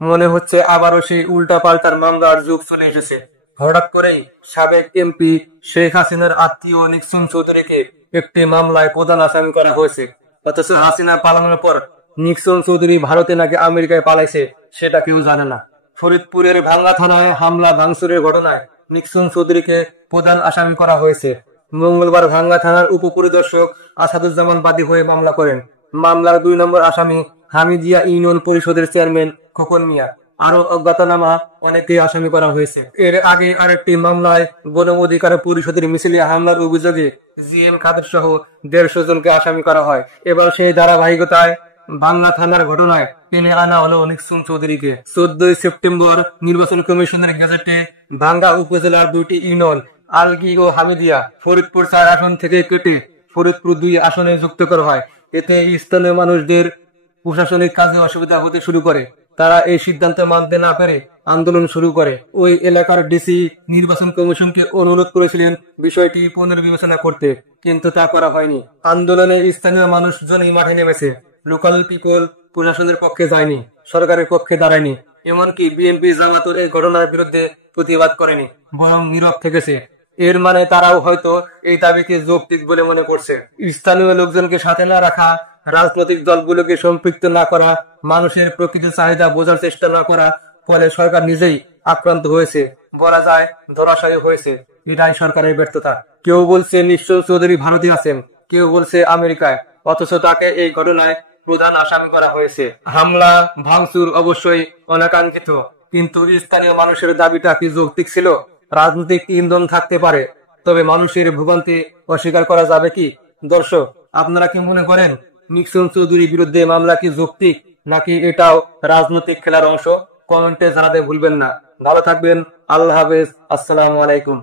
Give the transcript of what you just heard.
মনে হচ্ছে আবারও সেই উল্টা পাল্টার মামলার যুগ চলে এসেছে। হঠাৎ করেই সাবেক এমপি শেখ হাসিনার আত্মীয় নিক্সন চৌধুরীকে একটি মামলায় প্রধান আসামি করা হয়েছে। অথচ হাসিনা পালানোর পর নিক্সন চৌধুরী ভারতে নাকি আমেরিকায় পালাইছে সেটা কেউ জানে না। ফরিদপুরের ভাঙ্গা থানায় হামলা ভাঙচুরের ঘটনায় নিক্সন চৌধুরীকে প্রধান আসামি করা হয়েছে। মঙ্গলবার ভাঙ্গা থানার উপপরিদর্শক আসাদুজ্জামান বাদী হয়ে মামলা করেন। মামলার ২ নম্বর আসামি হামিদিয়া ইউনিয়ন পরিষদের চেয়ারম্যান খোকন মিয়া। আরো অজ্ঞাতনামা অনেকে আসামি করা হয়েছে। এর আগে আরেকটি মামলায় গণ অধিকার পরিষদের মিছিলে হামলার অভিযোগে জিএম খাদের সহ ১৫০ জনকে আসামি করা হয়। এবার সেই ধারাবাহিকতায় বাংলা থানার ঘটনায় টেনে আনা হলো নিক্সন চৌধুরীকে। ১৪ সেপ্টেম্বর নির্বাচন কমিশনের গেজেটে ভাঙ্গা উপজেলার ২টি ইউনিয়ন আলগি ও হামিদিয়া ফরিদপুর ৪ আসন থেকে কেটে ফরিদপুর ২ আসনে যুক্ত করা হয়। এতে স্থানীয় মানুষদের প্রশাসনিক কাজে অসুবিধা হতে শুরু করে। তারা এই সিদ্ধান্ত মানতে না পেরে আন্দোলন শুরু করে। ওই এলাকার ডিসি নির্বাচন কমিশনকে অনুরোধ করেছিলেন বিষয়টি পুনর্বিবেচনা করতে, কিন্তু তা করা হয়নি। আন্দোলনে স্থানীয় মানুষজনই মাঠে নেমেছে। লোকাল পিপল প্রশাসনের পক্ষে যায়নি, সরকারের পক্ষে দাঁড়ায়নি। এমনকি বিএনপি জামাতও এই ঘটনার বিরুদ্ধে প্রতিবাদ করেনি, বরং নীরব থেকেছে। এর মানে তারাও হয়তো এই দাবিকে যৌক্তিক বলে মনে করছে। স্থানীয় লোকজনকে সাথে না রাখা, রাজনৈতিক দলগুলোকে সম্পৃক্ত না করা, মানুষের প্রকৃত চাহিদা বোঝার চেষ্টা না করা, ফলে সরকার নিজেই আক্রান্ত হয়েছে, বলা যায় ধরাশায়ী হয়েছে। এটাই সরকারের ব্যর্থতা। কেউ বলছে নিশ্চয় চৌধুরী ভারতে আছেন, কেউ বলছে আমেরিকায়, অথচ তাকে এই ঘটনায় প্রধান আসামি করা হয়েছে। হামলা ভাঙচুর অবশ্যই অনাকাঙ্ক্ষিত, কিন্তু স্থানীয় মানুষের দাবিটা কি যৌক্তিক ছিল? রাজনৈতিক ইন্ধন থাকতে পারে, তবে মানুষের ভোগান্তি অস্বীকার করা যাবে কি? দর্শক, আপনারা কি মনে করেন নিক্সন চৌধুরীর বিরুদ্ধে মামলা কি যৌক্তিক, নাকি এটাও রাজনৈতিক খেলার অংশ? কমেন্টে জানাতে ভুলবেন না। ভালো থাকবেন। আল্লাহ হাফেজ। আসসালামু আলাইকুম।